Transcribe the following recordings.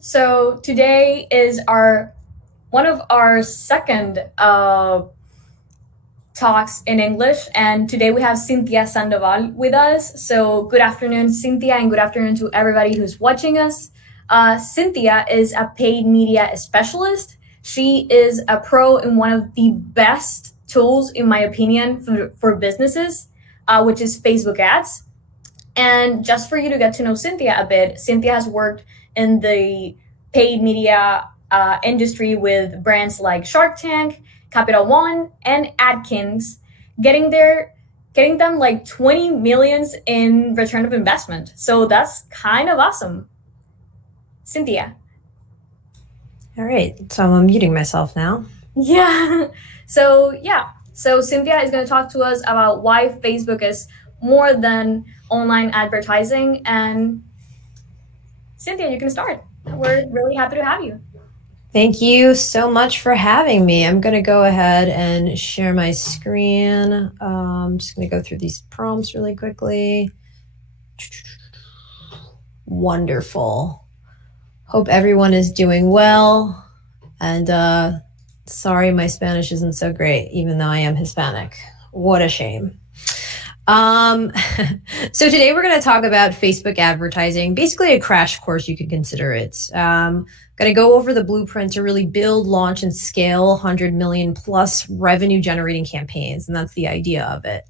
So today is one of our second talks in English, and today we have Cynthia Sandoval with us. So good afternoon, Cynthia, and good afternoon to everybody who's watching us. Cynthia is a paid media specialist. She is a pro in one of the best tools, in my opinion, for businesses, which is Facebook ads. And just for you to get to know Cynthia a bit, Cynthia has worked in the paid media industry with brands like Shark Tank, Capital One, and Atkins, getting them like 20 millions in return of investment. So that's kind of awesome. Cynthia. All right, so I'm muting myself now. Yeah. So Cynthia is going to talk to us about why Facebook is more than online advertising. And Cynthia, you can start. We're really happy to have you. Thank you so much for having me. I'm going to go ahead and share my screen. I'm just going to go through these prompts really quickly. Wonderful. Hope everyone is doing well. And sorry, my Spanish isn't so great, even though I am Hispanic. What a shame. So today we're going to talk about Facebook advertising, basically a crash course, you could consider it. Going to go over the blueprint to really build, launch, and scale 100 million plus revenue generating campaigns. And that's the idea of it.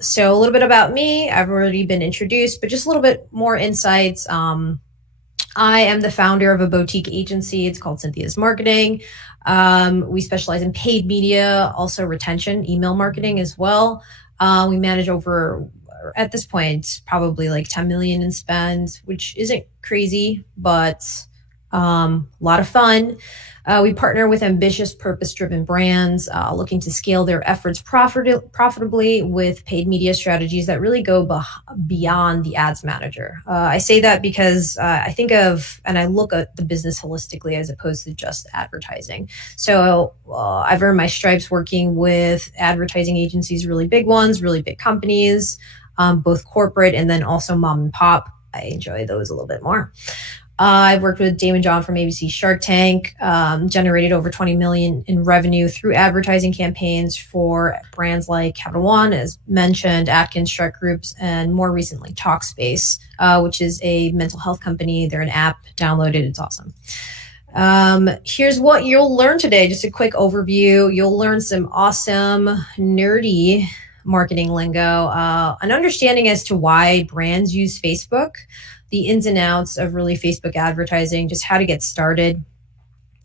So a little bit about me. I've already been introduced, but just a little bit more insights. I am the founder of a boutique agency. It's called Cynthia's Marketing. We specialize in paid media, also retention, email marketing as well. We manage over, at this point, probably like 10 million in spend, which isn't crazy, but a lot of fun. We partner with ambitious, purpose-driven brands looking to scale their efforts profitably with paid media strategies that really go beyond the ads manager. I say that because I think of, and I look at the business holistically as opposed to just advertising. So I've earned my stripes working with advertising agencies, really big ones, really big companies, both corporate and then also mom and pop. I enjoy those a little bit more. I've worked with Damon John from ABC Shark Tank, generated over 20 million in revenue through advertising campaigns for brands like Capital One, as mentioned, Atkins, Shark Groups, and more recently Talkspace, which is a mental health company. They're an app, download it, it's awesome. Here's what you'll learn today. Just a quick overview. You'll learn some awesome, nerdy marketing lingo, an understanding as to why brands use Facebook, the ins and outs of really Facebook advertising, just how to get started,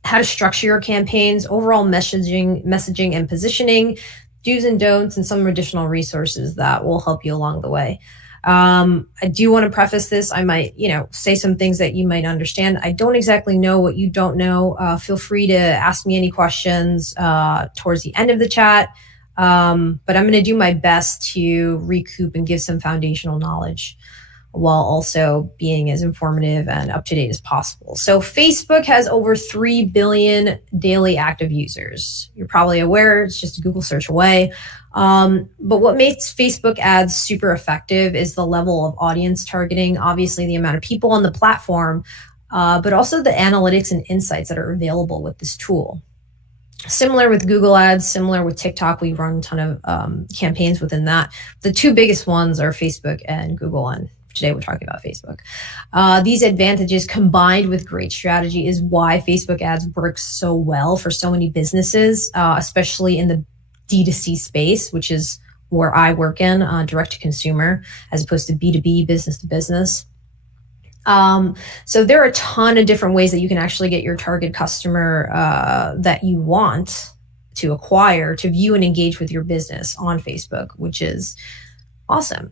how to structure your campaigns, overall messaging and positioning, do's and don'ts, and some additional resources that will help you along the way. I do want to preface this. I might, say some things that you might understand. I don't exactly know what you don't know. Feel free to ask me any questions towards the end of the chat. But I'm going to do my best to recoup and give some foundational knowledge while also being as informative and up to date as possible. So Facebook has over 3 billion daily active users. You're probably aware, it's just a Google search away. But what makes Facebook ads super effective is the level of audience targeting, obviously the amount of people on the platform, but also the analytics and insights that are available with this tool. Similar with Google ads, similar with TikTok, we run a ton of campaigns within that. The two biggest ones are Facebook and Google, and today we're talking about Facebook. These advantages combined with great strategy is why Facebook ads work so well for so many businesses, especially in the D2C space, which is where I work in, direct to consumer, as opposed to B2B, business to business. So there are a ton of different ways that you can actually get your target customer that you want to acquire to view and engage with your business on Facebook, which is awesome.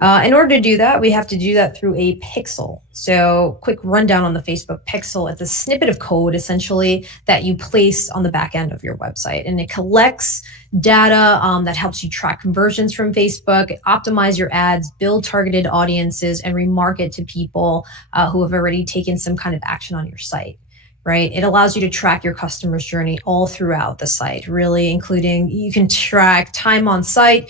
In order to do that, we have to do that through a pixel. So quick rundown on the Facebook pixel. It's a snippet of code essentially that you place on the back end of your website, and it collects data that helps you track conversions from Facebook, optimize your ads, build targeted audiences, and remarket to people who have already taken some kind of action on your site. Right? It allows you to track your customer's journey all throughout the site, really including you can track time on site,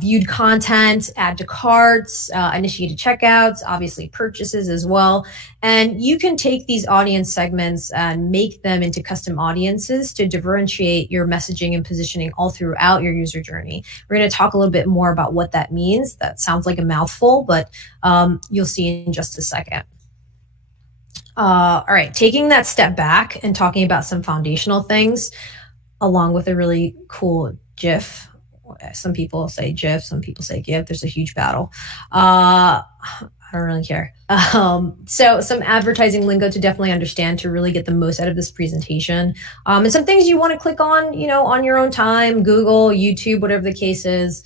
viewed content, add to carts, initiated checkouts, obviously purchases as well. And you can take these audience segments and make them into custom audiences to differentiate your messaging and positioning all throughout your user journey. We're going to talk a little bit more about what that means. That sounds like a mouthful, but you'll see in just a second. All right, taking that step back and talking about some foundational things, along with a really cool GIF. Some people say GIF, some people say GIF. There's a huge battle. I don't really care. So some advertising lingo to definitely understand to really get the most out of this presentation. And some things you want to click on, on your own time, Google, YouTube, whatever the case is.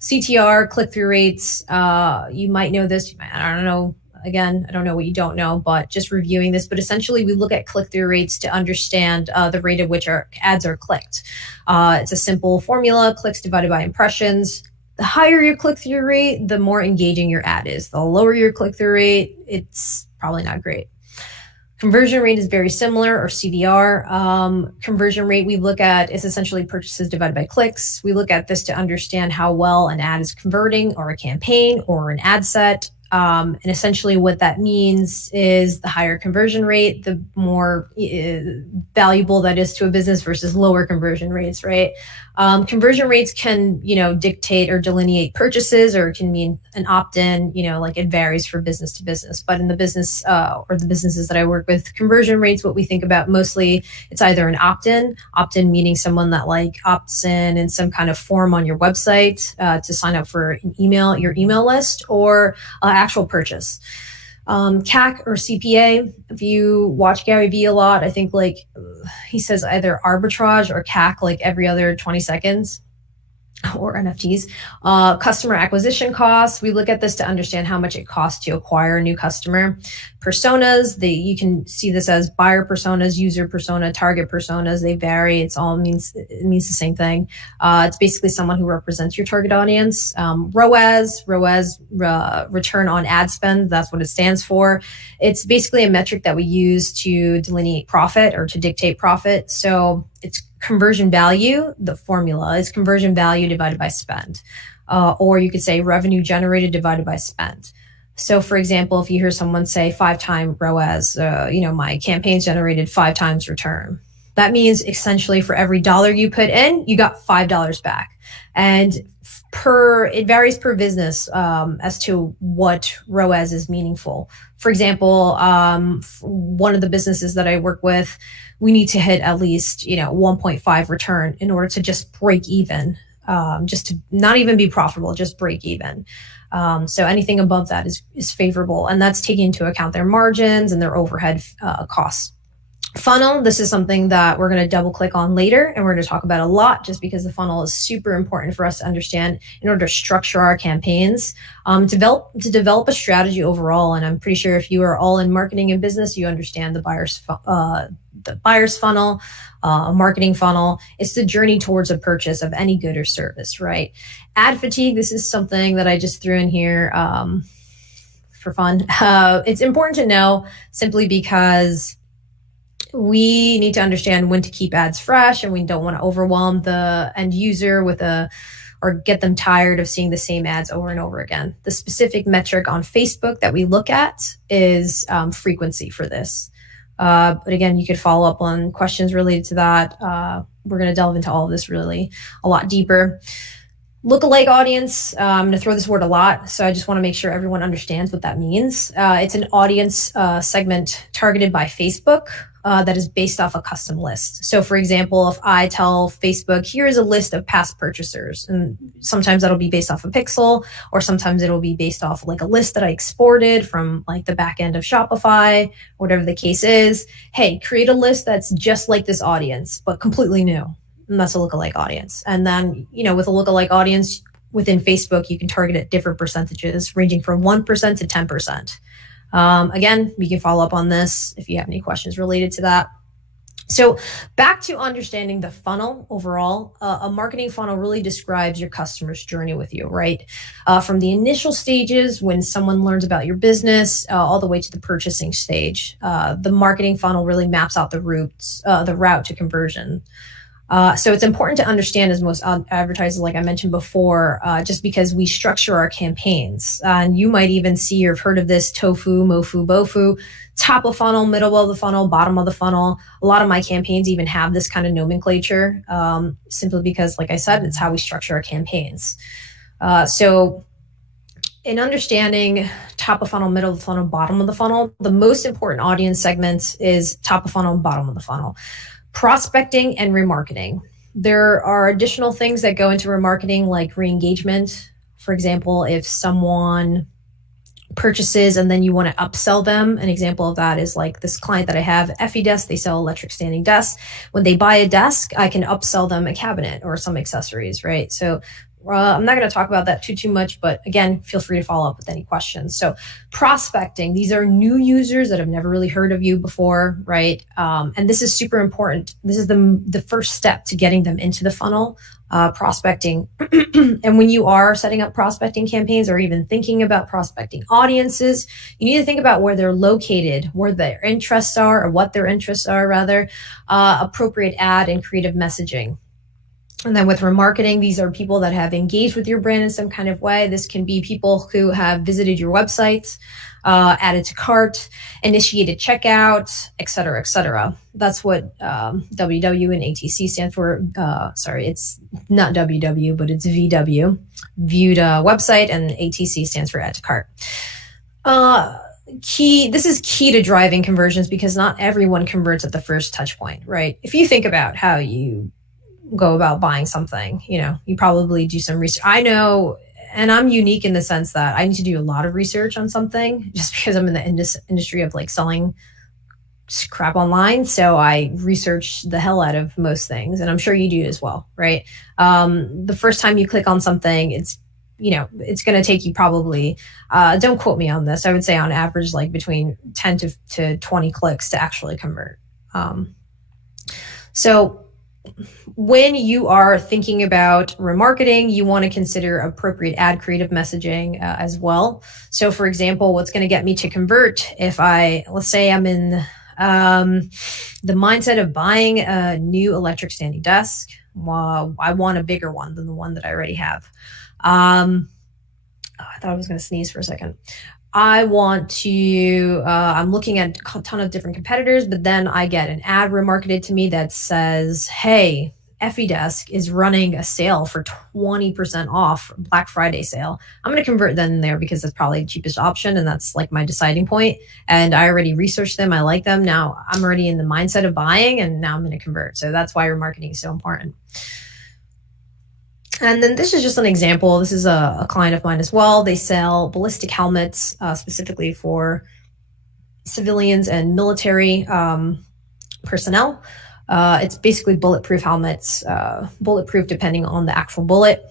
Ctr, click-through rates. You might know this. I don't know. Again, I don't know what you don't know, but just reviewing this. But essentially, we look at click-through rates to understand the rate at which our ads are clicked. It's a simple formula, clicks divided by impressions. The higher your click-through rate, the more engaging your ad is. The lower your click-through rate, it's probably not great. Conversion rate is very similar, or CDR. Conversion rate we look at is essentially purchases divided by clicks. We look at this to understand how well an ad is converting, or a campaign, or an ad set. And essentially what that means is the higher conversion rate, the more valuable that is to a business versus lower conversion rates, right? Conversion rates can, dictate or delineate purchases, or it can mean an opt-in, like it varies for business to business. But in the business or the businesses that I work with, conversion rates, what we think about mostly, it's either an opt-in meaning someone that opts in some kind of form on your website to sign up for your email list, or actual purchase. CAC or CPA, if you watch Gary Vee a lot, I think he says either arbitrage or CAC every other 20 seconds. Or NFTs. Customer acquisition costs. We look at this to understand how much it costs to acquire a new customer. Personas, you can see this as buyer personas, user persona, target personas. They vary. It means the same thing. It's basically someone who represents your target audience. ROAS, return on ad spend. That's what it stands for. It's basically a metric that we use to delineate profit or to dictate profit. So it's conversion value. The formula is conversion value divided by spend. Or you could say revenue generated divided by spend. So for example, if you hear someone say 5-time ROAS, my campaigns generated 5 times return. That means essentially for every dollar you put in, you got $5 back. And it varies per business as to what ROAS is meaningful. For example, one of the businesses that I work with, we need to hit at least 1.5 return in order to just break even, just to not even be profitable, just break even. So anything above that is favorable, and that's taking into account their margins and their overhead costs. Funnel, this is something that we're going to double click on later, and we're going to talk about a lot, just because the funnel is super important for us to understand in order to structure our campaigns, to develop a strategy overall. And I'm pretty sure if you are all in marketing and business, you understand the buyer's funnel, marketing funnel. It's the journey towards a purchase of any good or service, right? Ad fatigue, this is something that I just threw in here for fun. It's important to know simply because we need to understand when to keep ads fresh, and we don't want to overwhelm the end user or get them tired of seeing the same ads over and over again. The specific metric on Facebook that we look at is frequency for this. But again, you could follow up on questions related to that. We're going to delve into all of this really a lot deeper. Lookalike audience, I'm going to throw this word a lot, so I just want to make sure everyone understands what that means. It's an audience segment targeted by Facebook that is based off a custom list. So for example, if I tell Facebook, here is a list of past purchasers, and sometimes that'll be based off a pixel, or sometimes it'll be based off a list that I exported from the back end of Shopify, whatever the case is. Hey, create a list that's just like this audience, but completely new. And that's a lookalike audience. And then, with a lookalike audience within Facebook, you can target at different percentages ranging from 1% to 10%. Again, we can follow up on this if you have any questions related to that. So back to understanding the funnel overall, a marketing funnel really describes your customer's journey with you, right? From the initial stages when someone learns about your business, all the way to the purchasing stage. The marketing funnel really maps out the route to conversion. So it's important to understand, as most advertisers, like I mentioned before, just because we structure our campaigns. And you might even see or have heard of this tofu, mofu, bofu, top of funnel, middle of the funnel, bottom of the funnel. A lot of my campaigns even have this kind of nomenclature, simply because, like I said, it's how we structure our campaigns. So in understanding top of funnel, middle of the funnel, bottom of the funnel, the most important audience segments is top of funnel, bottom of the funnel. Prospecting and remarketing. There are additional things that go into remarketing, like re-engagement. For example, if someone purchases and then you want to upsell them, an example of that is like this client that I have, Effie Desk. They sell electric standing desks. When they buy a desk, I can upsell them a cabinet or some accessories, right? So I'm not going to talk about that too much, but again, feel free to follow up with any questions. So prospecting, these are new users that have never really heard of you before, right? And this is super important. This is the first step to getting them into the funnel, prospecting. And when you are setting up prospecting campaigns or even thinking about prospecting audiences, you need to think about where they're located, where their interests are, or what their interests are rather, appropriate ad and creative messaging. And then with remarketing, these are people that have engaged with your brand in some kind of way. This can be people who have visited your website, added to cart, initiated checkout, et cetera, et cetera. That's what WW and ATC stand for. Sorry, it's not WW, but it's VW, viewed website, and ATC stands for add to cart. This is key to driving conversions because not everyone converts at the first touch point, right? If you think about how you go about buying something, you probably do some research. I know, and I'm unique in the sense that I need to do a lot of research on something just because I'm in the industry of like selling crap online. So I research the hell out of most things, and I'm sure you do as well, right? The first time you click on something, it's going to take you probably, don't quote me on this, I would say on average, like between 10 to 20 clicks to actually convert. So when you are thinking about remarketing, you want to consider appropriate ad creative messaging as well. So for example, what's going to get me to convert if let's say I'm in the mindset of buying a new electric standing desk. Well, I want a bigger one than the one that I already have. I thought I was going to sneeze for a second. I'm looking at a ton of different competitors, but then I get an ad remarketed to me that says, hey, Effie Desk is running a sale for 20% off, Black Friday sale. I'm going to convert then there because that's probably the cheapest option. And that's like my deciding point. And I already researched them. I like them. Now I'm already in the mindset of buying, and now I'm going to convert. So that's why remarketing is so important. And then this is just an example. This is a client of mine as well. They sell ballistic helmets specifically for civilians and military personnel. It's basically bulletproof helmets, bulletproof depending on the actual bullet.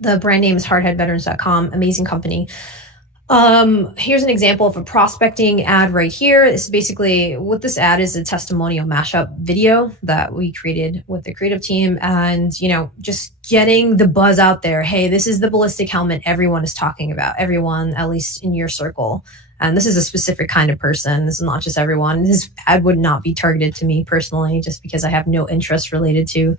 The brand name is hardheadveterans.com, amazing company. Here's an example of a prospecting ad right here. This is basically what this ad is, a testimonial mashup video that we created with the creative team, and just getting the buzz out there. Hey, this is the ballistic helmet everyone is talking about, everyone at least in your circle. And this is a specific kind of person. This is not just everyone. This ad would not be targeted to me personally, just because I have no interest related to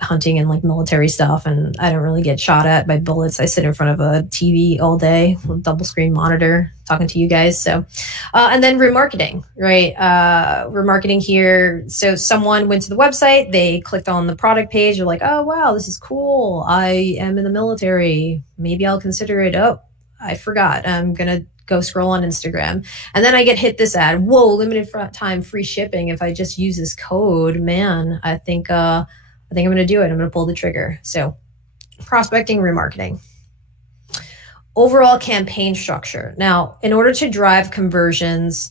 hunting and like military stuff, and I don't really get shot at by bullets. I sit in front of a TV all day with a double screen monitor talking to you guys. So and then remarketing, right? Remarketing here. So someone went to the website, they clicked on the product page, they're like, oh wow, this is cool, I am in the military, maybe I'll consider it. Oh, I forgot, I'm gonna go scroll on Instagram, and then I get hit this ad. Whoa, limited time free shipping. If I just use this code, man, I think I'm going to do it. I'm going to pull the trigger. So prospecting, remarketing. Overall campaign structure. Now, in order to drive conversions,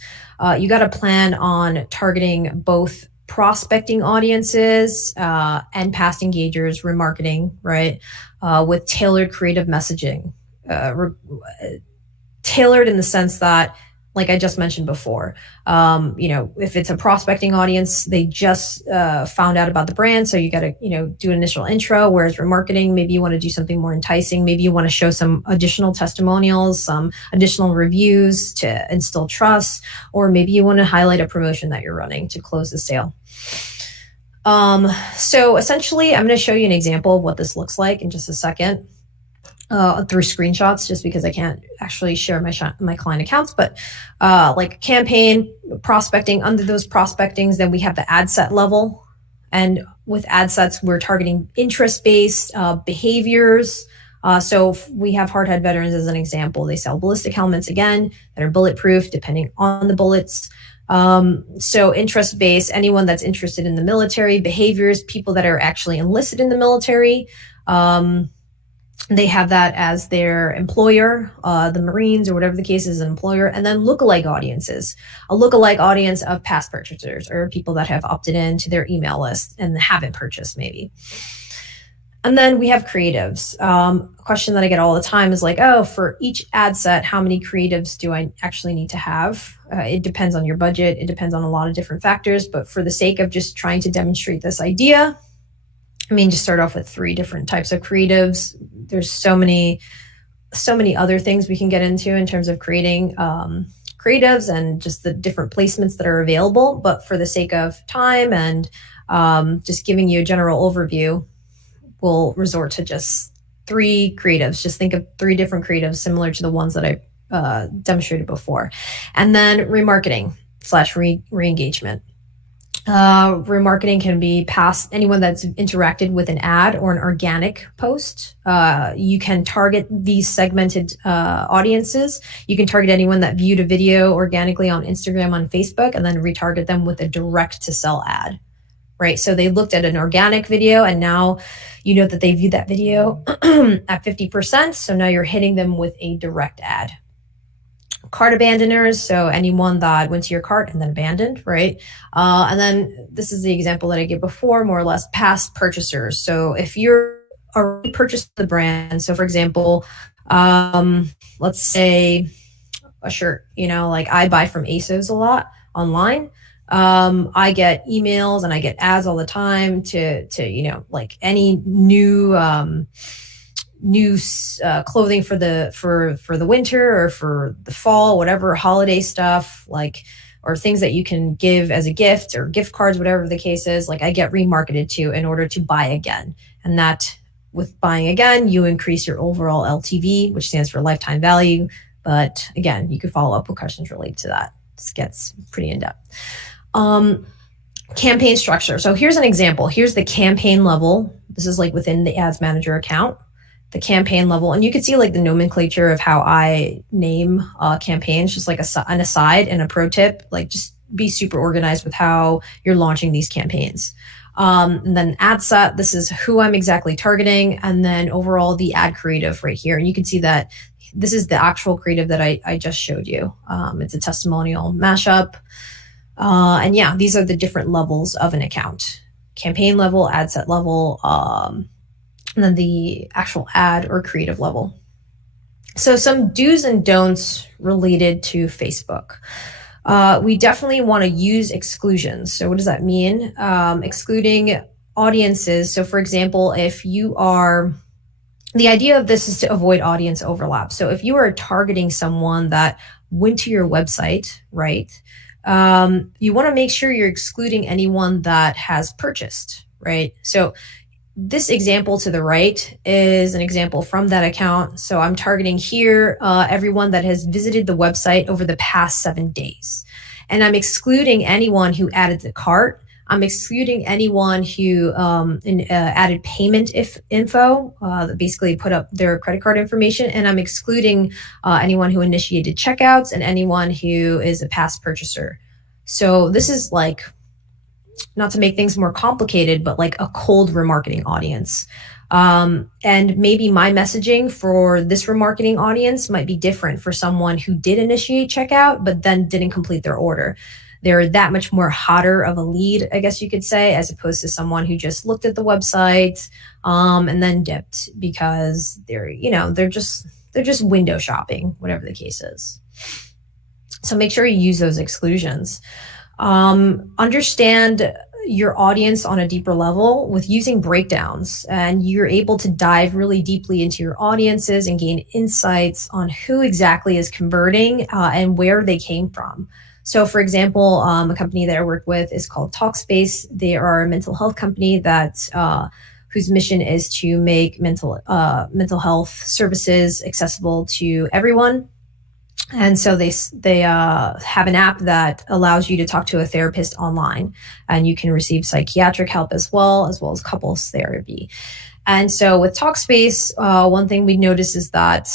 you got to plan on targeting both prospecting audiences and past engagers, remarketing, right? With tailored creative messaging. Tailored in the sense that, like I just mentioned before, if it's a prospecting audience, they just found out about the brand. So you got to, do an initial intro, whereas remarketing, maybe you want to do something more enticing. Maybe you want to show some additional testimonials, some additional reviews to instill trust, or maybe you want to highlight a promotion that you're running to close the sale. So essentially, I'm going to show you an example of what this looks like in just a second. Through screenshots, just because I can't actually share my client accounts, but like campaign prospecting, under those prospectings, then we have the ad set level. And with ad sets, we're targeting interest-based behaviors. So we have hardhead veterans as an example. They sell ballistic helmets, again, that are bulletproof, depending on the bullets. So interest-based, anyone that's interested in the military, behaviors, people that are actually enlisted in the military. They have that as their employer, the Marines or whatever the case is, an employer, and then lookalike audiences, a lookalike audience of past purchasers or people that have opted in to their email list and haven't purchased maybe. And then we have creatives. A question that I get all the time is like, oh, for each ad set, how many creatives do I actually need to have? It depends on your budget. It depends on a lot of different factors. But for the sake of just trying to demonstrate this idea, just start off with 3 different types of creatives. There's so many other things we can get into in terms of creating creatives and just the different placements that are available. But for the sake of time and just giving you a general overview, we'll resort to just 3 creatives. Just think of 3 different creatives similar to the ones that I demonstrated before. And then remarketing / re-engagement. Remarketing can be past anyone that's interacted with an ad or an organic post. You can target these segmented audiences. You can target anyone that viewed a video organically on Instagram, on Facebook, and then retarget them with a direct to sell ad, right? So they looked at an organic video and now you know that they viewed that video at 50%. So now you're hitting them with a direct ad. Cart abandoners, so anyone that went to your cart and then abandoned, right? And then this is the example that I gave before, more or less past purchasers. So if you're already purchased the brand, so for example, let's say a shirt, like I buy from ASOS a lot online. I get emails and I get ads all the time to like any new clothing for the winter or for the fall, whatever holiday stuff, like, or things that you can give as a gift or gift cards, whatever the case is, like I get remarketed to in order to buy again. And that with buying again, you increase your overall LTV, which stands for lifetime value. But again, you could follow up with questions related to that. This gets pretty in-depth. Campaign structure. So here's an example. Here's the campaign level. This is like within the ads manager account, the campaign level. And you can see like the nomenclature of how I name campaigns, just like an aside and a pro tip, like just be super organized with how you're launching these campaigns. And then ad set, this is who I'm exactly targeting. And then overall the ad creative right here. And you can see that this is the actual creative that I just showed you. It's a testimonial mashup. And yeah, these are the different levels of an account: campaign level, ad set level, and then the actual ad or creative level. So some do's and don'ts related to Facebook. We definitely want to use exclusions. So what does that mean? Excluding audiences. So for example, the idea of this is to avoid audience overlap. So if you are targeting someone that went to your website, right? You want to make sure you're excluding anyone that has purchased, right? So this example to the right is an example from that account. So I'm targeting here everyone that has visited the website over the past 7 days. And I'm excluding anyone who added the cart. I'm excluding anyone who added payment info, that basically put up their credit card information. And I'm excluding anyone who initiated checkouts and anyone who is a past purchaser. So this is like, not to make things more complicated, but like a cold remarketing audience. And maybe my messaging for this remarketing audience might be different for someone who did initiate checkout, but then didn't complete their order. They're that much more hotter of a lead, I guess you could say, as opposed to someone who just looked at the website and then dipped because they're just window shopping, whatever the case is. So make sure you use those exclusions. Understand your audience on a deeper level with using breakdowns, and you're able to dive really deeply into your audiences and gain insights on who exactly is converting and where they came from. So for example, a company that I work with is called Talkspace. They are a mental health company that whose mission is to make mental health services accessible to everyone. And so they have an app that allows you to talk to a therapist online, and you can receive psychiatric help as well as couples therapy. And so with Talkspace, one thing we notice is that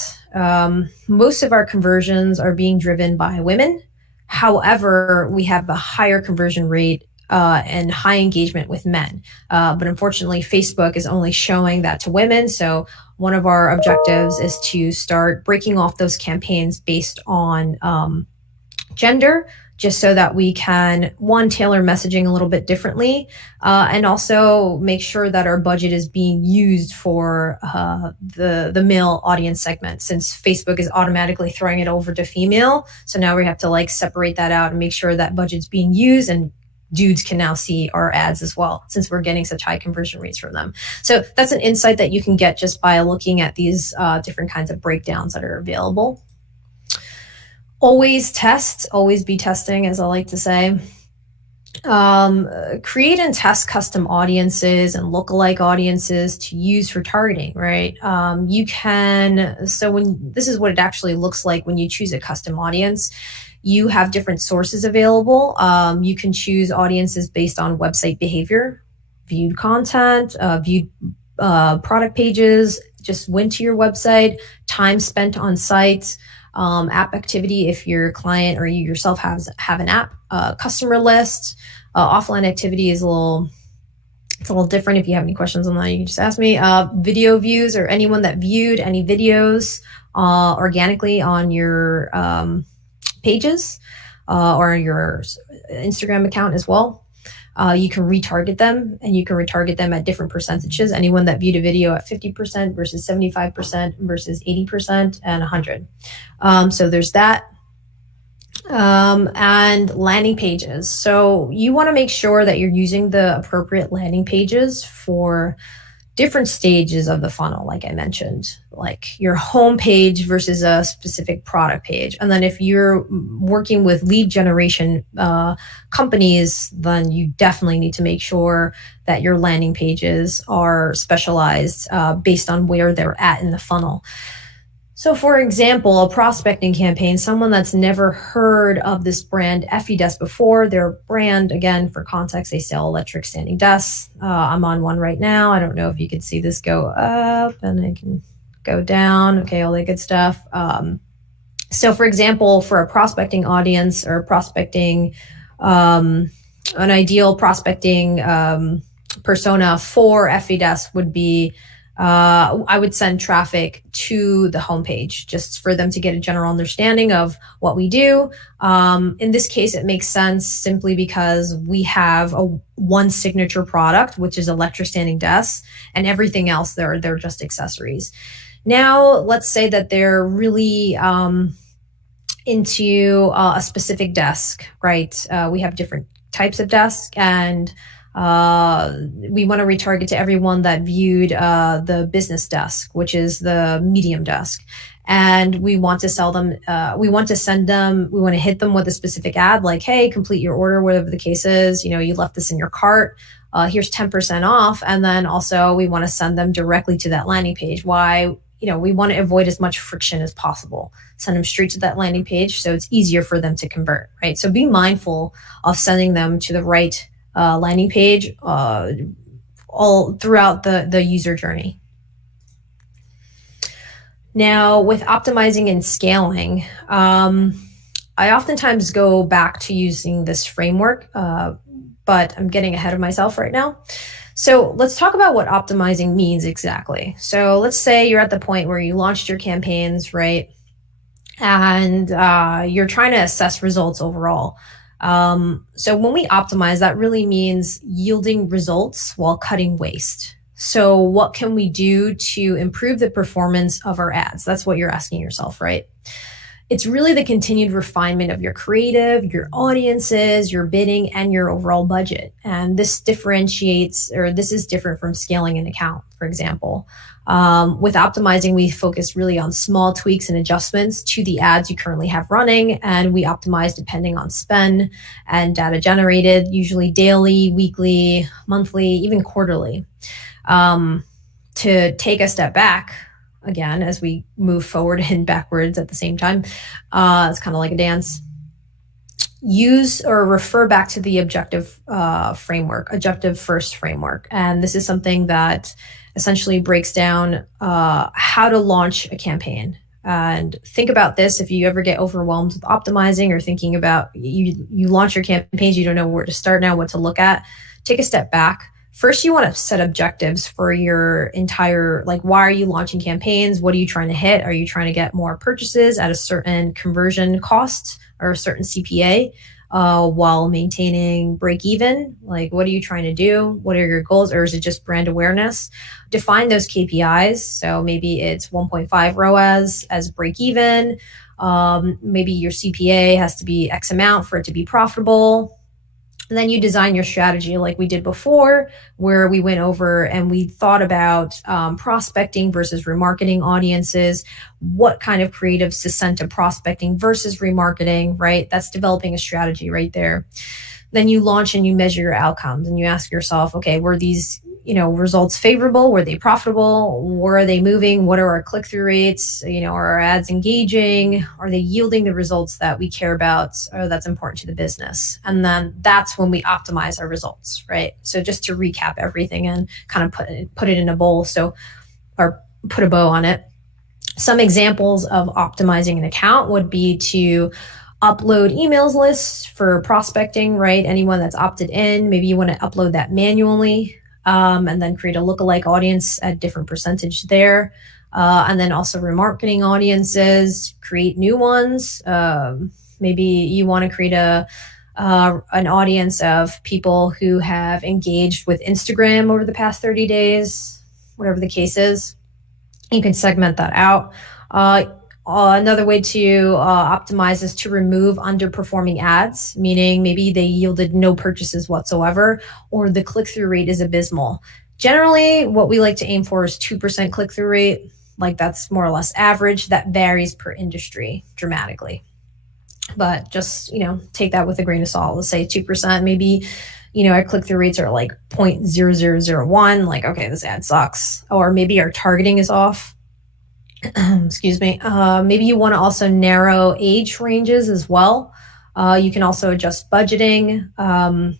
most of our conversions are being driven by women. However, we have a higher conversion rate and high engagement with men. But unfortunately, Facebook is only showing that to women. So one of our objectives is to start breaking off those campaigns based on gender, just so that we can, one, tailor messaging a little bit differently, and also make sure that our budget is being used for the male audience segment, since Facebook is automatically throwing it over to female. So now we have to separate that out and make sure that budget's being used, and dudes can now see our ads as well, since we're getting such high conversion rates from them. So that's an insight that you can get just by looking at these different kinds of breakdowns that are available. Always test, always be testing, as I like to say. Create and test custom audiences and lookalike audiences to use for targeting, right? This is what it actually looks like when you choose a custom audience. You have different sources available. You can choose audiences based on website behavior, viewed content, viewed product pages, just went to your website, time spent on site, app activity if your client or you yourself have an app, customer list. Offline activity is a little different. If you have any questions on that, you can just ask me. Video views, or anyone that viewed any videos organically on your pages or your Instagram account as well. You can retarget them, and you can retarget them at different percentages. Anyone that viewed a video at 50% versus 75% versus 80% and 100. So there's that. And landing pages. So you want to make sure that you're using the appropriate landing pages for different stages of the funnel, like I mentioned, like your home page versus a specific product page. And then if you're working with lead generation companies, then you definitely need to make sure that your landing pages are specialized based on where they're at in the funnel. So for example, a prospecting campaign, someone that's never heard of this brand Phygital before, their brand, again, for context, they sell electric standing desks. I'm on one right now. I don't know if you can see this go up, and I can go down. Okay, all that good stuff. So for example, for a prospecting audience or prospecting, an ideal prospecting persona for Phygital would be, I would send traffic to the homepage just for them to get a general understanding of what we do. In this case, it makes sense simply because we have one signature product, which is electric standing desks, and everything else they're just accessories. Now, let's say that they're really into a specific desk, right? We have different types of desks, and we want to retarget to everyone that viewed the business desk, which is the medium desk. And we want to sell them, we want to hit them with a specific ad like, hey, complete your order, whatever the case is. You left this in your cart. Here's 10% off. And then also we want to send them directly to that landing page. Why? We want to avoid as much friction as possible. Send them straight to that landing page so it's easier for them to convert, right? So be mindful of sending them to the right landing page all throughout the user journey. Now, with optimizing and scaling, I oftentimes go back to using this framework, but I'm getting ahead of myself right now. So let's talk about what optimizing means exactly. So let's say you're at the point where you launched your campaigns, right? And you're trying to assess results overall. So when we optimize, that really means yielding results while cutting waste. So what can we do to improve the performance of our ads? That's what you're asking yourself, right? It's really the continued refinement of your creative, your audiences, your bidding, and your overall budget. And this differentiates, or this is different from scaling an account, for example. With optimizing, we focus really on small tweaks and adjustments to the ads you currently have running, and we optimize depending on spend and data generated, usually daily, weekly, monthly, even quarterly. To take a step back, again, as we move forward and backwards at the same time, it's kind of like a dance. Use or refer back to the objective first framework. And this is something that essentially breaks down how to launch a campaign. And think about this if you ever get overwhelmed with optimizing or thinking about you launch your campaigns, you don't know where to start now, what to look at. Take a step back. First, you want to set objectives for your entire, like, why are you launching campaigns? What are you trying to hit? Are you trying to get more purchases at a certain conversion cost or a certain CPA while maintaining break even? Like, what are you trying to do? What are your goals? Or is it just brand awareness? Define those KPIs. So maybe it's 1.5 ROAS as break even. Maybe your CPA has to be X amount for it to be profitable. And then you design your strategy like we did before, where we went over and we thought about prospecting versus remarketing audiences, what kind of creatives to send to prospecting versus remarketing, right? That's developing a strategy right there. Then you launch and you measure your outcomes and you ask yourself, okay, were these results favorable? Were they profitable? Where are they moving? What are our click-through rates? Are our ads engaging? Are they yielding the results that we care about or that's important to the business? And then that's when we optimize our results, right? So just to recap everything and kind of put it in a bowl, or put a bow on it. Some examples of optimizing an account would be to upload emails lists for prospecting, right? Anyone that's opted in, maybe you want to upload that manually. And then create a lookalike audience at different percentage there. And then also remarketing audiences, create new ones. Maybe you want to create an audience of people who have engaged with Instagram over the past 30 days, whatever the case is. You can segment that out. Another way to optimize is to remove underperforming ads, meaning maybe they yielded no purchases whatsoever, or the click-through rate is abysmal. Generally, what we like to aim for is 2% click-through rate. Like, that's more or less average. That varies per industry dramatically. But just, take that with a grain of salt. Let's say 2%, maybe, our click-through rates are like 0.0001. Like, okay, this ad sucks. Or maybe our targeting is off. Excuse me. Maybe you want to also narrow age ranges as well. You can also adjust budgeting.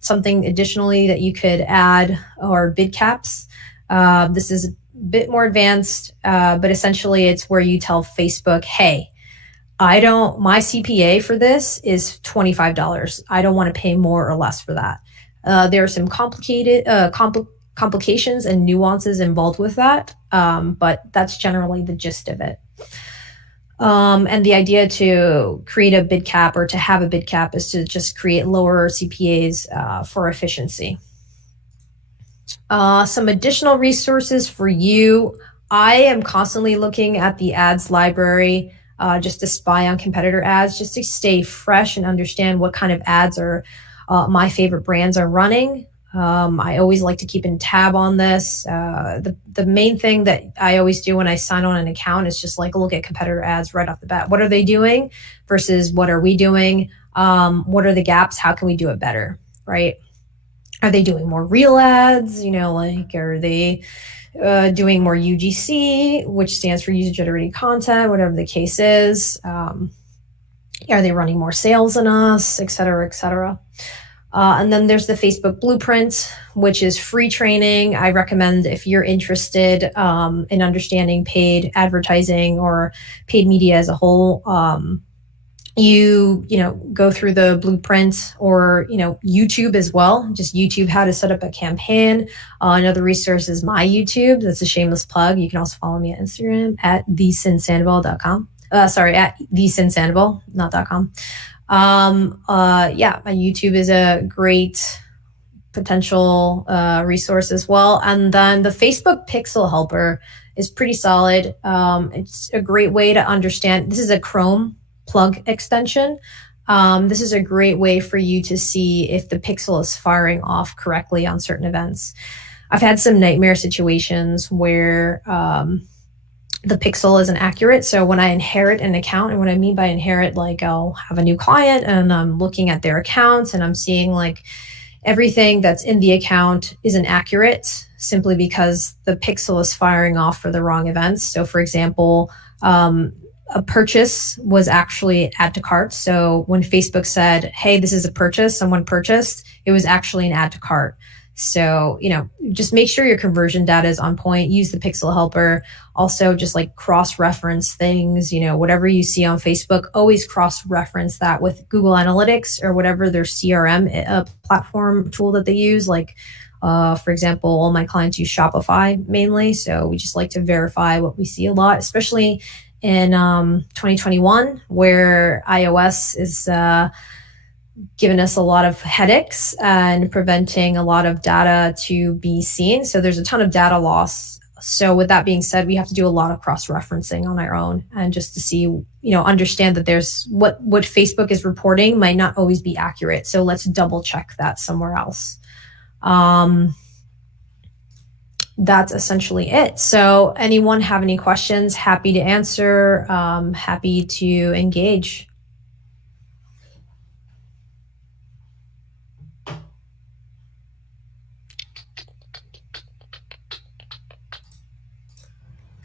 Something additionally that you could add are bid caps. This is a bit more advanced, but essentially it's where you tell Facebook, hey, my CPA for this is $25. I don't want to pay more or less for that. There are some complications and nuances involved with that, but that's generally the gist of it. And the idea to create a bid cap or to have a bid cap is to just create lower CPAs for efficiency. Some additional resources for you. I am constantly looking at the ads library just to spy on competitor ads, just to stay fresh and understand what kind of ads are my favorite brands are running. I always like to keep in tab on this. The main thing that I always do when I sign on an account is just like look at competitor ads right off the bat. What are they doing versus what are we doing? What are the gaps? How can we do it better, right? Are they doing more real ads? Are they doing more UGC, which stands for user generated content, whatever the case is? Are they running more sales than us, et cetera, et cetera? And then there's the Facebook Blueprint, which is free training. I recommend if you're interested in understanding paid advertising or paid media as a whole, you go through the blueprint or, YouTube as well. Just YouTube how to set up a campaign. Another resource is my YouTube. That's a shameless plug. You can also follow me on Instagram at theCynSandoval.com. At theCynSandoval, not .com. My YouTube is a great potential resource as well. And then the Facebook Pixel Helper is pretty solid. It's a great way to understand. This is a Chrome plug extension. This is a great way for you to see if the pixel is firing off correctly on certain events. I've had some nightmare situations where the pixel isn't accurate. So when I inherit an account, and what I mean by inherit, like I'll have a new client and I'm looking at their accounts and I'm seeing like everything that's in the account isn't accurate simply because the pixel is firing off for the wrong events. So for example, a purchase was actually add to cart. So when Facebook said, hey, this is a purchase, someone purchased, it was actually an add to cart. So, just make sure your conversion data is on point. Use the pixel helper. Also, just like cross-reference things, whatever you see on Facebook, always cross-reference that with Google Analytics or whatever their CRM platform tool that they use. Like, for example, all my clients use Shopify mainly. So we just like to verify what we see a lot, especially in 2021, where iOS is given us a lot of headaches and preventing a lot of data to be seen. So there's a ton of data loss. So with that being said, we have to do a lot of cross-referencing on our own and just to see, understand that there's what Facebook is reporting might not always be accurate. So let's double check that somewhere else. That's essentially it. So anyone have any questions? Happy to answer, happy to engage.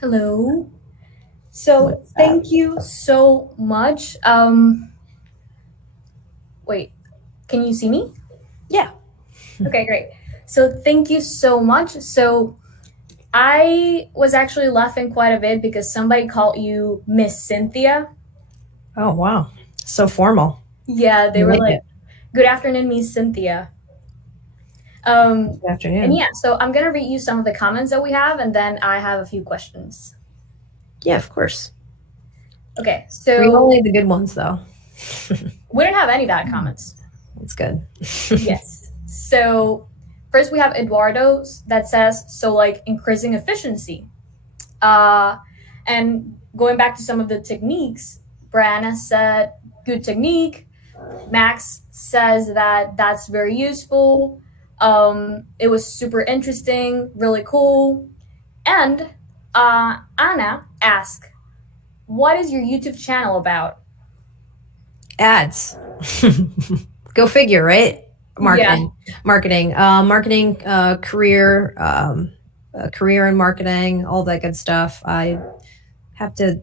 Hello. So thank you so much. Wait, can you see me? Yeah. Okay, great. So thank you so much. So I was actually laughing quite a bit because somebody called you Miss Cynthia. Oh, wow. So formal. Yeah, they were like, good afternoon, Miss Cynthia. Good afternoon. And yeah, so I'm going to read you some of the comments that we have, and then I have a few questions. Yeah, of course. Okay, so we only the good ones, though. We don't have any bad comments. That's good. Yes. So first we have Eduardo that says, so like increasing efficiency. And going back to some of the techniques, Brianna said, good technique. Max says that that's very useful. It was super interesting, really cool. And Anna asked, what is your YouTube channel about? Ads. Go figure, right? Marketing, career, career in marketing, all that good stuff. I have to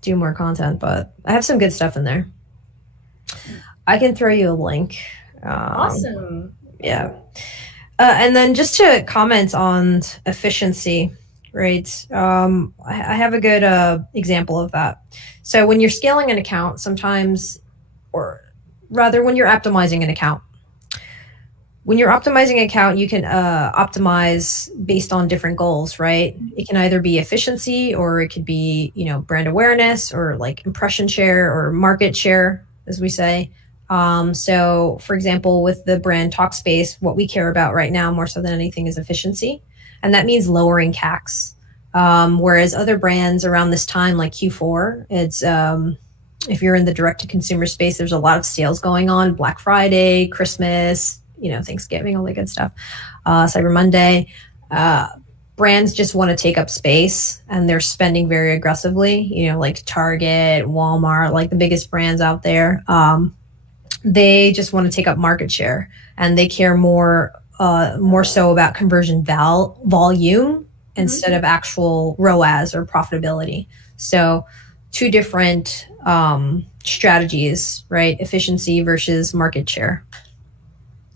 do more content, but I have some good stuff in there. I can throw you a link. Awesome. Yeah. And then just to comment on efficiency, right? I have a good example of that. So when you're scaling an account, sometimes, or rather when you're optimizing an account, you can optimize based on different goals, right? It can either be efficiency or it could be, brand awareness or like impression share or market share, as we say. So for example, with the brand Talkspace, what we care about right now more so than anything is efficiency. And that means lowering CACs. Whereas other brands around this time, like Q4, it's, if you're in the direct to consumer space, there's a lot of sales going on, Black Friday, Christmas, Thanksgiving, all that good stuff, Cyber Monday. Brands just want to take up space and they're spending very aggressively, like Target, Walmart, like the biggest brands out there. They just want to take up market share and they care more so about conversion volume instead of actual ROAS or profitability. So two different strategies, right? Efficiency versus market share.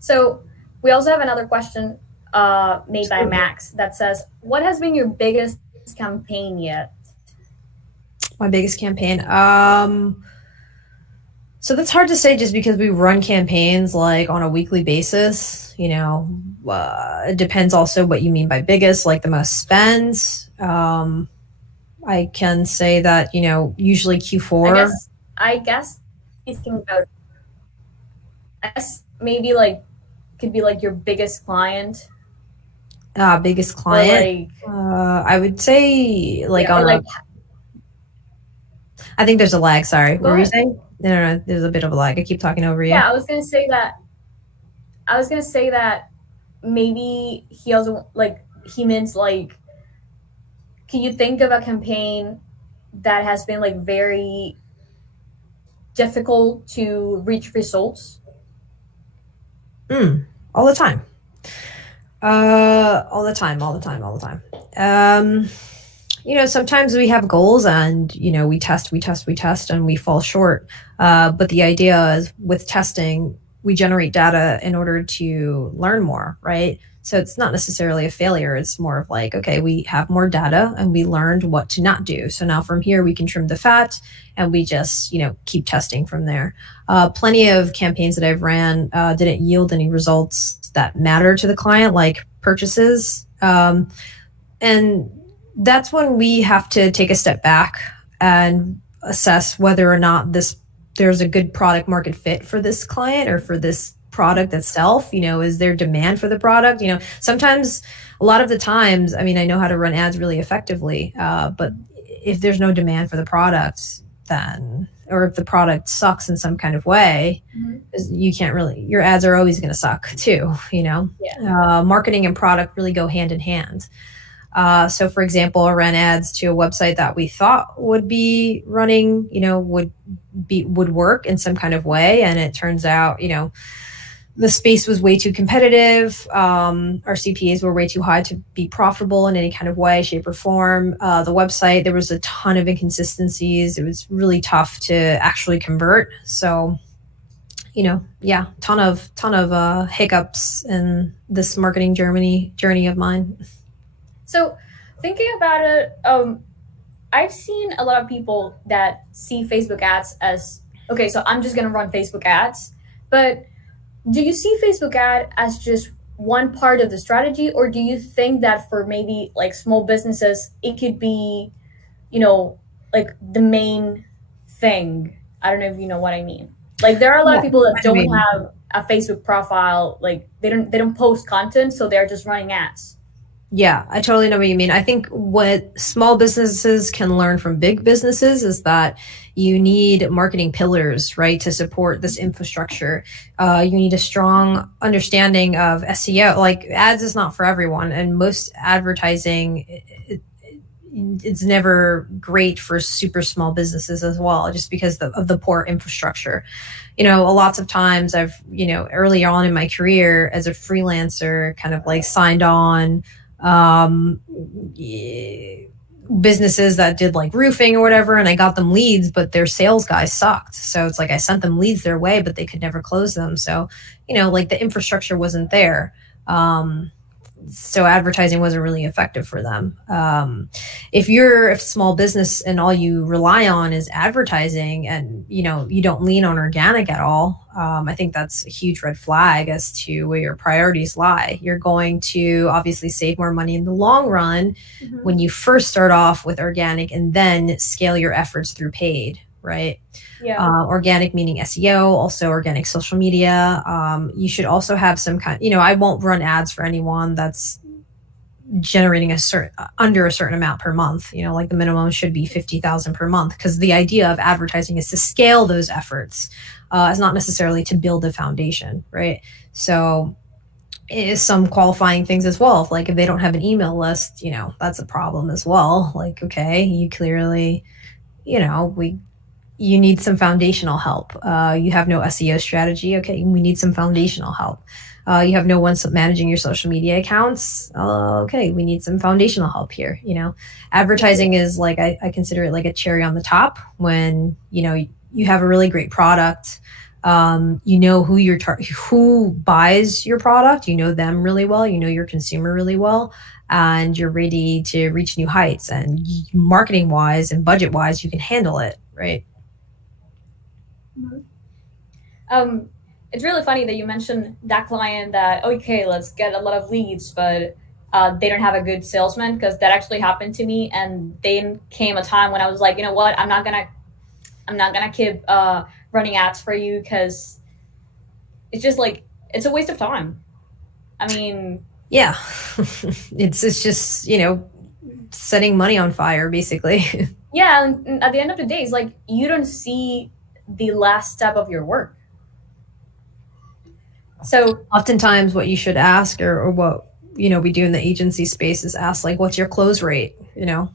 So we also have another question made by Max that says, what has been your biggest campaign yet? My biggest campaign? So that's hard to say just because we run campaigns like on a weekly basis. It depends also what you mean by biggest, like the most spends. I can say that, usually Q4. I guess thinking about, maybe like could be like your biggest client. Biggest client. I would say like I think there's a lag. Sorry. Go What were you ahead. saying? No. There's a bit of a lag. I keep talking over you. Yeah, I was gonna say that maybe he also like he means like, can you think of a campaign that has been like very difficult to reach results? All the time. All the time. Um, sometimes we have goals and, we test and we fall short. But the idea is with testing, we generate data in order to learn more, right? So it's not necessarily a failure. It's more of like, okay, we have more data and we learned what to not do. So now from here, we can trim the fat and we just, keep testing from there. Plenty of campaigns that I've ran didn't yield any results that matter to the client, like purchases. And that's when we have to take a step back and assess whether or not there's a good product market fit for this client or for this product itself. Is there demand for the product? Sometimes, a lot of the times, I know how to run ads really effectively, but if there's no demand for the product, then, or if the product sucks in some kind of way, you can't really, your ads are always going to suck too. Marketing and product really go hand in hand. So for example, I ran ads to a website that we thought would be running, would work in some kind of way. And it turns out, the space was way too competitive. Our CPAs were way too high to be profitable in any kind of way, shape, or form. The website, there was a ton of inconsistencies. It was really tough to actually convert. So, ton of hiccups in this marketing journey of mine. So thinking about it, I've seen a lot of people that see Facebook ads as, okay, so I'm just gonna run Facebook ads. But do you see Facebook ad as just one part of the strategy, or do you think that for maybe like small businesses, it could be, like the main thing? I don't know if you know what I mean. Like there are a lot of people that don't have a Facebook profile, like they don't post content, so they're just running ads. Yeah, I totally know what you mean. I think what small businesses can learn from big businesses is that you need marketing pillars, right, to support this infrastructure. You need a strong understanding of SEO. Like ads is not for everyone, and most advertising, it's never great for super small businesses as well, just because of the poor infrastructure. Lots of times I've, early on in my career as a freelancer, kind of like signed on businesses that did like roofing or whatever, and I got them leads, but their sales guys sucked. So it's like I sent them leads their way, but they could never close them. So, like the infrastructure wasn't there. So advertising wasn't really effective for them. If you're a small business and all you rely on is advertising and, you don't lean on organic at all, I think that's a huge red flag as to where your priorities lie. You're going to obviously save more money in the long run when you first start off with organic and then scale your efforts through paid, right? Yeah. Organic meaning SEO, also organic social media. You should also have some kind, I won't run ads for anyone that's generating under a certain amount per month. Like the minimum should be 50,000 per month, because the idea of advertising is to scale those efforts, is not necessarily to build a foundation, right? So is some qualifying things as well. Like if they don't have an email list, that's a problem as well. Like, okay, you clearly, you need some foundational help. You have no SEO strategy. Okay, we need some foundational help. You have no one managing your social media accounts. Okay, we need some foundational help here. Advertising is like, I consider it like a cherry on the top when, you have a really great product. Who buys your product, them really well, your consumer really well, and you're ready to reach new heights, and marketing wise and budget wise, you can handle it, right? It's really funny that you mentioned that client that, okay, let's get a lot of leads, but they don't have a good salesman, because that actually happened to me. And then came a time when I was like, you know what, I'm not gonna keep running ads for you, because it's just like, it's a waste of time. I mean, yeah, it's just setting money on fire basically. Yeah, and at the end of the day, it's like you don't see the last step of your work. So Oftentimes what you should ask, or what, we do in the agency space, is ask, like, what's your close rate,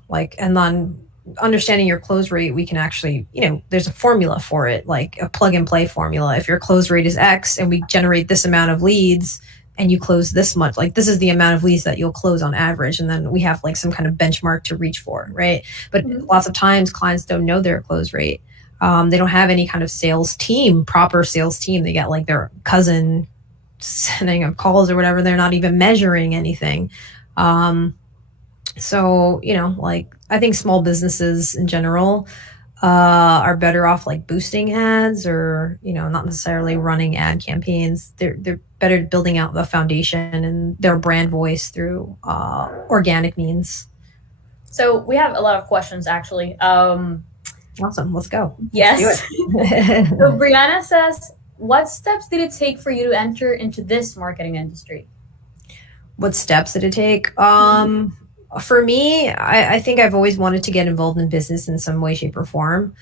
like, and then understanding your close rate, we can actually, there's a formula for it, like a plug and play formula. If your close rate is X and we generate this amount of leads and you close this much, like, this is the amount of leads that you'll close on average. And then we have like some kind of benchmark to reach for, right? But lots of times clients don't know their close rate. They don't have any kind of proper sales team. They get like their cousin sending up calls or whatever. They're not even measuring anything. So, like, I think small businesses in general are better off like boosting ads, or, not necessarily running ad campaigns. They're better building out the foundation and their brand voice through organic means. So we have a lot of questions, actually. Awesome. Let's go. Yes. So Brianna says, what steps did it take for you to enter into this marketing industry? What steps did it take? For me, I think I've always wanted to get involved in business in some way, shape, or form.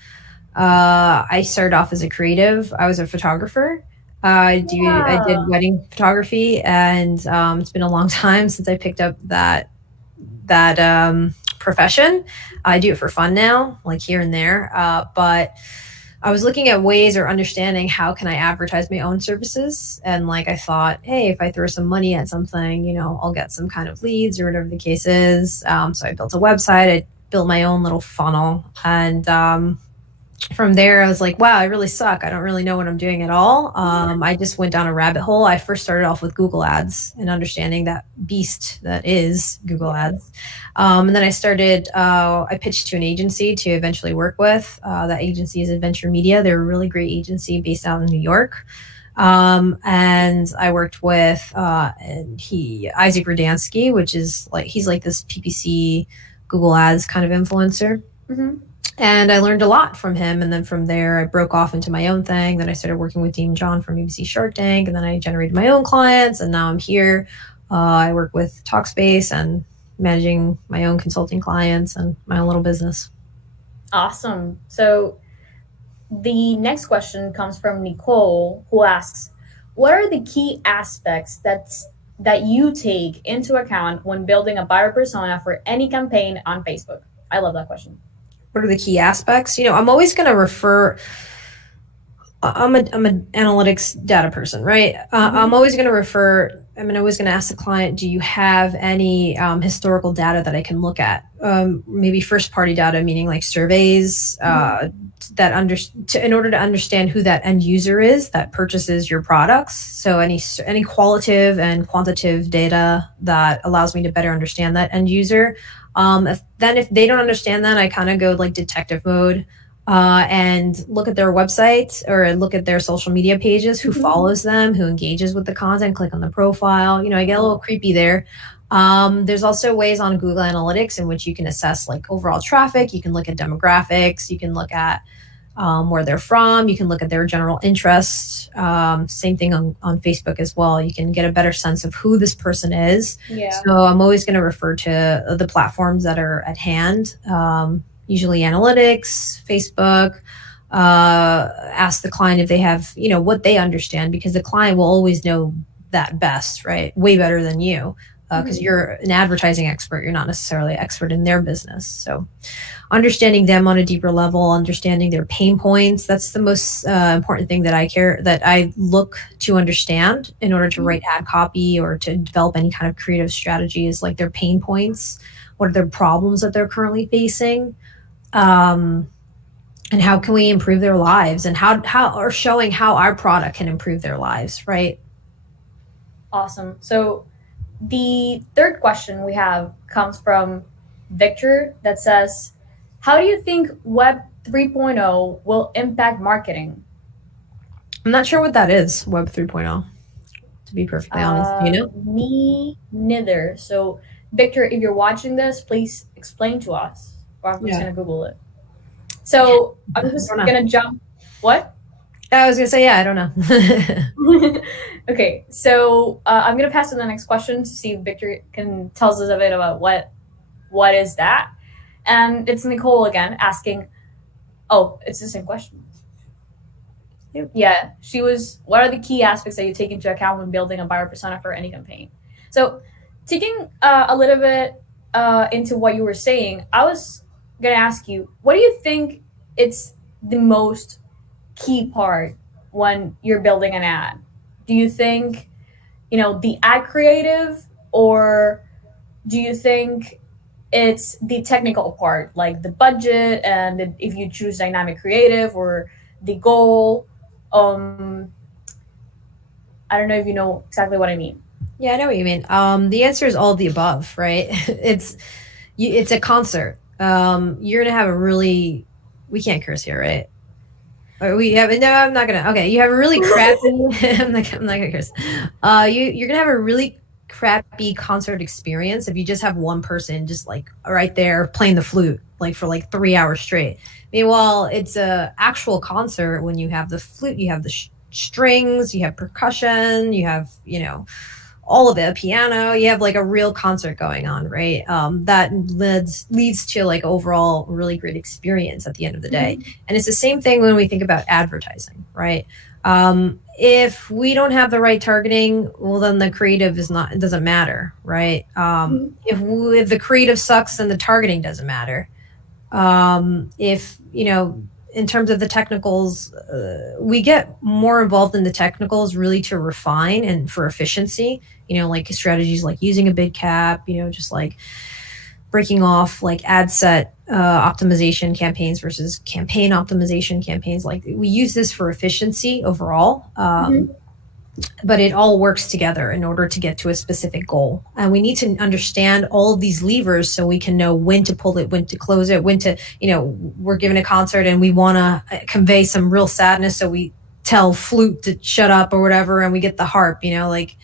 I started off as a creative. I was a photographer. I did wedding photography, and it's been a long time since I picked up that profession. I do it for fun now, like here and there. But I was looking at ways or understanding how can I advertise my own services. And like, I thought, hey, if I throw some money at something, I'll get some kind of leads or whatever the case is. So I built a website. I built my own little funnel. And from there, I was like, wow, I really suck. I don't really know what I'm doing at all. I just went down a rabbit hole. I first started off with Google Ads and understanding that beast that is Google Ads. And then I pitched to an agency to eventually work with. That agency is Adventure Media. They're a really great agency based out in New York. And I worked with Isaac Rudansky, which is like, he's like this PPC Google Ads kind of influencer. Mm-hmm. And I learned a lot from him. And then from there, I broke off into my own thing. Then I started working with Dean John from BBC Shark Tank. And then I generated my own clients. And now I'm here. I work with Talkspace and managing my own consulting clients and my own little business. Awesome. So the next question comes from Nicole, who asks, what are the key aspects that you take into account when building a buyer persona for any campaign on Facebook? I love that question. What are the key aspects? I'm always going to refer. I'm an analytics data person, right? I'm always going to refer. I'm always going to ask the client, do you have any historical data that I can look at? Maybe first party data, meaning like surveys in order to understand who that end user is that purchases your products. So any qualitative and quantitative data that allows me to better understand that end user. If they don't understand that, I kind of go like detective mode and look at their website or look at their social media pages, who follows them, who engages with the content, click on the profile. I get a little creepy there. There's also ways on Google Analytics in which you can assess like overall traffic. You can look at demographics. You can look at where they're from. You can look at their general interests. Same thing on Facebook as well. You can get a better sense of who this person is. Yeah. So I'm always going to refer to the platforms that are at hand, usually analytics, Facebook. Ask the client if they have, what they understand, because the client will always know that best, right? Way better than you. Because you're an advertising expert, you're not necessarily an expert in their business. So understanding them on a deeper level, understanding their pain points, that's the most important thing that I look to understand in order to write ad copy or to develop any kind of creative strategy, is like their pain points. What are their problems that they're currently facing? And how can we improve their lives, and or showing how our product can improve their lives, right? Awesome. So the third question we have comes from Victor that says, how do you think Web 3.0 will impact marketing? I'm not sure what that is, Web 3.0, to be perfectly honest. Do you know? Me neither. So Victor, if you're watching this, please explain to us, or I'm just going to Google it. So I'm just going to jump. What? I was going to say, I don't know. Okay, so I'm going to pass to the next question to see if Victor can tell us a bit about what is that. And it's Nicole again asking, oh, it's the same question. Yep. Yeah, she was, what are the key aspects that you take into account when building a buyer persona for any campaign? So, taking a little bit into what you were saying, I was going to ask you, what do you think it's the most key part when you're building an ad? Do you think, the ad creative, or do you think it's the technical part, like the budget and if you choose dynamic creative or the goal? Um, I don't know if you know exactly what I mean. Yeah, I know what you mean. The answer is all of the above, right? It's a concert. You're gonna have a really, we can't curse here, right? Or we have no. I'm not gonna. Okay, you have a really crappy. I'm not gonna curse. You're gonna have a really crappy concert experience if you just have one person just like right there playing the flute like for like 3 hours straight. Meanwhile, it's a actual concert when you have the flute, you have the strings, you have percussion, you have all of it, a piano, you have like a real concert going on, right? That leads to like overall really great experience at the end of the day. Mm-hmm. And it's the same thing when we think about advertising, right? If we don't have the right targeting, well, then the creative it doesn't matter, right? If the creative sucks, then the targeting doesn't matter. If in terms of the technicals, we get more involved in the technicals really to refine and for efficiency, like strategies like using a bid cap, just like breaking off like ad set optimization campaigns versus campaign optimization campaigns. Like we use this for efficiency overall. But it all works together in order to get to a specific goal. And we need to understand all of these levers so we can know when to pull it, when to close it, when to, we're giving a concert and we want to convey some real sadness. So we tell flute to shut up or whatever, and we get the harp, like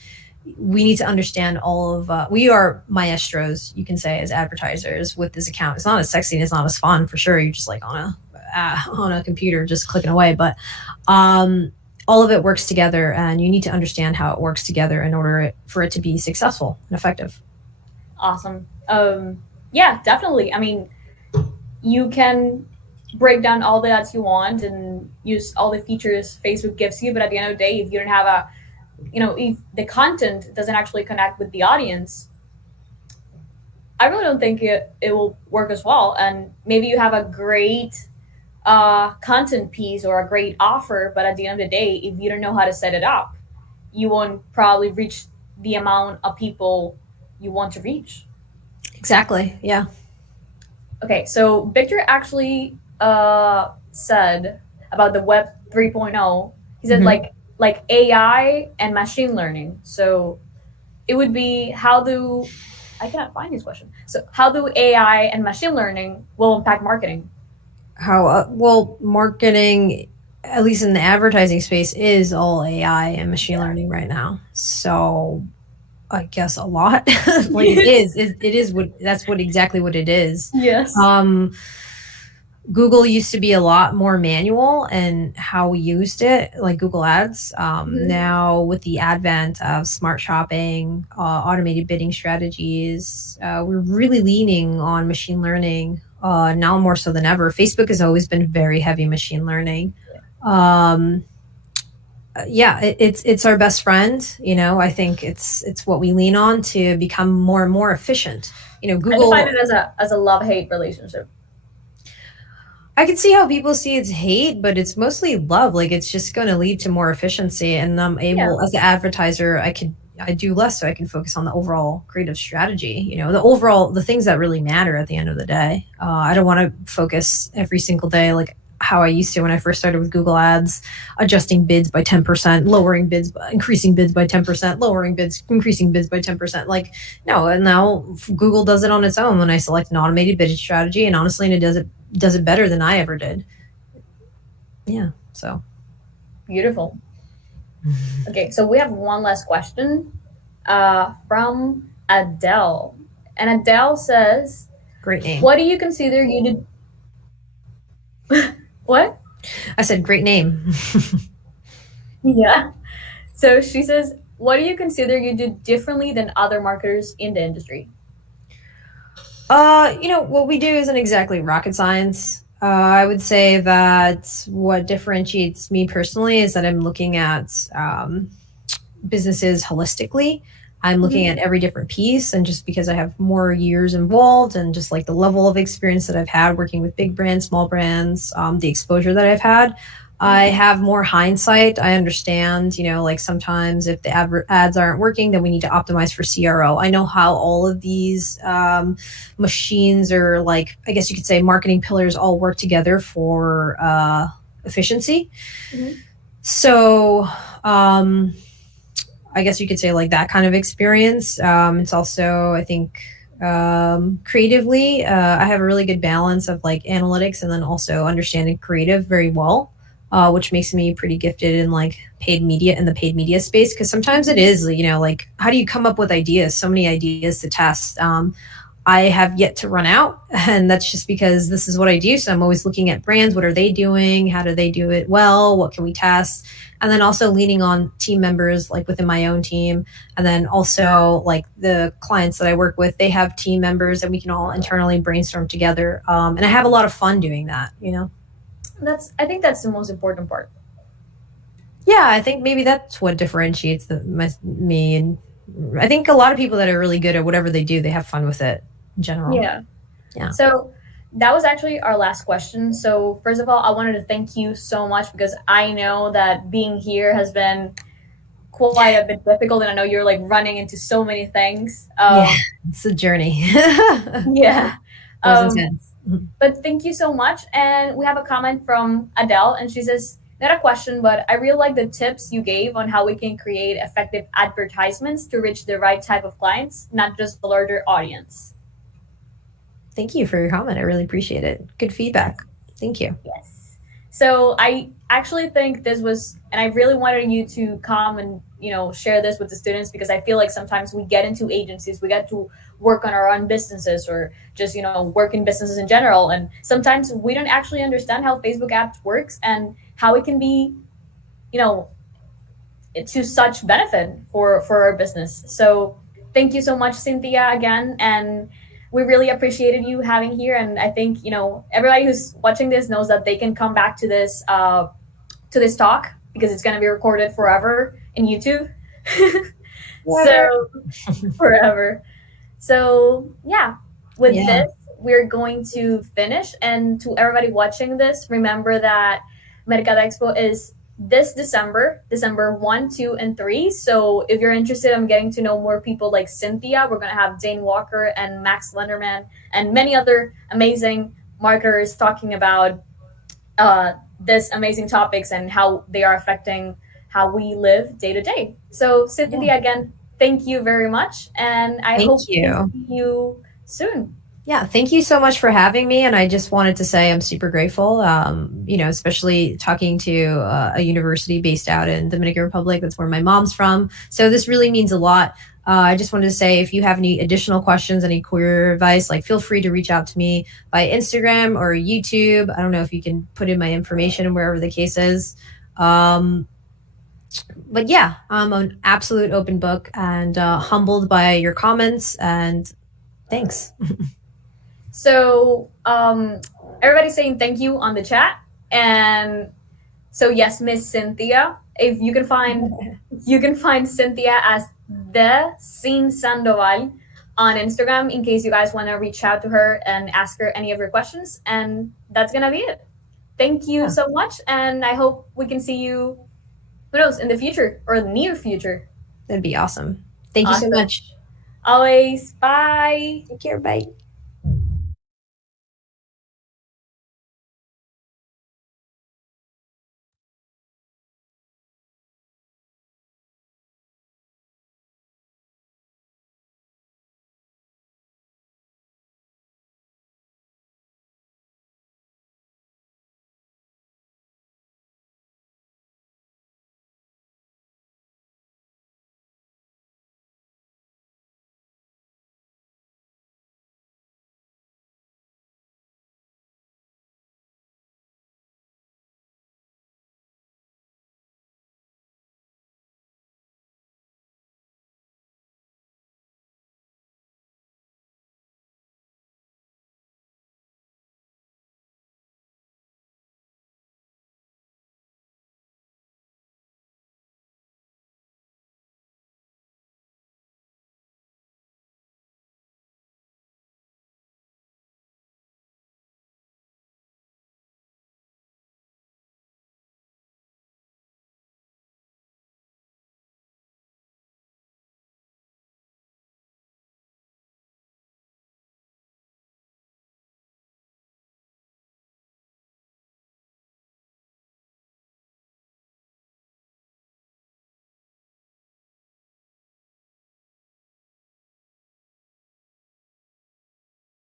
we need to understand all of, we are maestros, you can say, as advertisers with this account. It's not as sexy and it's not as fun for sure. You're just like on a computer, just clicking away. But, all of it works together, and you need to understand how it works together in order for it to be successful and effective. Awesome. Yeah, definitely. I mean, you can break down all the ads you want and use all the features Facebook gives you, but at the end of the day, if you don't have if the content doesn't actually connect with the audience, I really don't think it will work as well. And maybe you have a great content piece or a great offer, but at the end of the day, if you don't know how to set it up, you won't probably reach the amount of people you want to reach. Exactly. Yeah. Okay, so Victor actually said about the Web 3.0. He said like AI and machine learning. So it would be I cannot find his question. So how do AI and machine learning will impact marketing? How well, marketing, at least in the advertising space, is all AI and machine learning right now. So I guess a lot. Like that's exactly what it is. Yes. Google used to be a lot more manual and how we used it, like Google Ads. Now with the advent of smart shopping, automated bidding strategies, we're really leaning on machine learning. Now more so than ever. Facebook has always been very heavy machine learning. It's our best friend. I think it's what we lean on to become more and more efficient. Google. I define it as a love-hate relationship. I can see how people see it's hate, but it's mostly love. Like it's just going to lead to more efficiency, and I'm able as an advertiser, I do less so I can focus on the overall creative strategy, the things that really matter at the end of the day. I don't want to focus every single day like how I used to when I first started with Google Ads, adjusting bids by 10%, lowering bids, increasing bids by 10%, lowering bids, increasing bids by 10%. Like, no, and now Google does it on its own when I select an automated bidding strategy, and honestly, it does it better than I ever did. Yeah, so. Beautiful. Okay, so we have one last question from Adele. And Adele says, great name. What do you consider you did? What? I said, great name. Yeah. So she says, what do you consider you did differently than other marketers in the industry? What we do isn't exactly rocket science. I would say that what differentiates me personally is that I'm looking at businesses holistically. I'm looking Mhm. at every different piece, and just because I have more years involved and just like the level of experience that I've had working with big brands, small brands, the exposure that I've had, I have more hindsight. I understand, like sometimes if the ads aren't working, then we need to optimize for CRO. I know how all of these machines, or like, I guess you could say marketing pillars, all work together for efficiency. Mhm. So, I guess you could say like that kind of experience. It's also, I think, creatively, I have a really good balance of like analytics and then also understanding creative very well, which makes me pretty gifted in like paid media, in the paid media space. Because sometimes it is, like, how do you come up with ideas? So many ideas to test. I have yet to run out, and that's just because this is what I do. So I'm always looking at brands. What are they doing? How do they do it well? What can we test? And then also leaning on team members like within my own team, and then also like the clients that I work with, they have team members and we can all internally brainstorm together, and I have a lot of fun doing that. I think that's the most important part. Yeah, I think maybe that's what differentiates me. And I think a lot of people that are really good at whatever they do, they have fun with it in general. Yeah. Yeah. So that was actually our last question. So first of all, I wanted to thank you so much because I know that being here has been quite a bit difficult, and I know you're like running into so many things. Yeah, it's a journey. It Yeah. was Um, intense. but thank you so much. And we have a comment from Adele, and she says, not a question, but I really like the tips you gave on how we can create effective advertisements to reach the right type of clients, not just the larger audience. Thank you for your comment. I really appreciate it. Good feedback. Thank you. Yes. So I actually think this was, and I really wanted you to come and share this with the students because I feel like sometimes we get into agencies, we get to work on our own businesses or just work in businesses in general, and sometimes we don't actually understand how Facebook ads works and how it can be, you know, to such benefit for our business. So thank you so much, Cynthia, again, and we really appreciated you having here. And I think everybody who's watching this knows that they can come back to this talk because it's going to be recorded forever in YouTube. Whatever. So forever. So yeah, with Yeah. this we're going to finish. And to everybody watching this, remember that Mercado Expo is this December 1, 2, and 3. So if you're interested in getting to know more people like Cynthia, we're going to have Dane Walker and Max Lenderman and many other amazing marketers talking about this amazing topics and how they are affecting how we live day to day. So Yeah. Cynthia, again, thank you very much, and I Thank hope we can you. see you soon. Yeah, thank you so much for having me. And I just wanted to say I'm super grateful, especially talking to a university based out in Dominican Republic. That's where my mom's from. So this really means a lot. I just wanted to say if you have any additional questions, any career advice, like feel free to reach out to me by Instagram or YouTube. I don't know if you can put in my information wherever the case is. Um, but yeah, I'm an absolute open book and humbled by your comments, and thanks. So everybody's saying thank you on the chat, and so yes, Miss Cynthia. If you can find Cynthia as the Cyn Sandoval on Instagram in case you guys want to reach out to her and ask her any of your questions. And that's gonna be it. Thank you Yeah, so much, and I hope we can see you. Who knows, in the future or the near future. that'd be awesome. Thank you so Awesome. much. Always. Bye. Take care. Bye.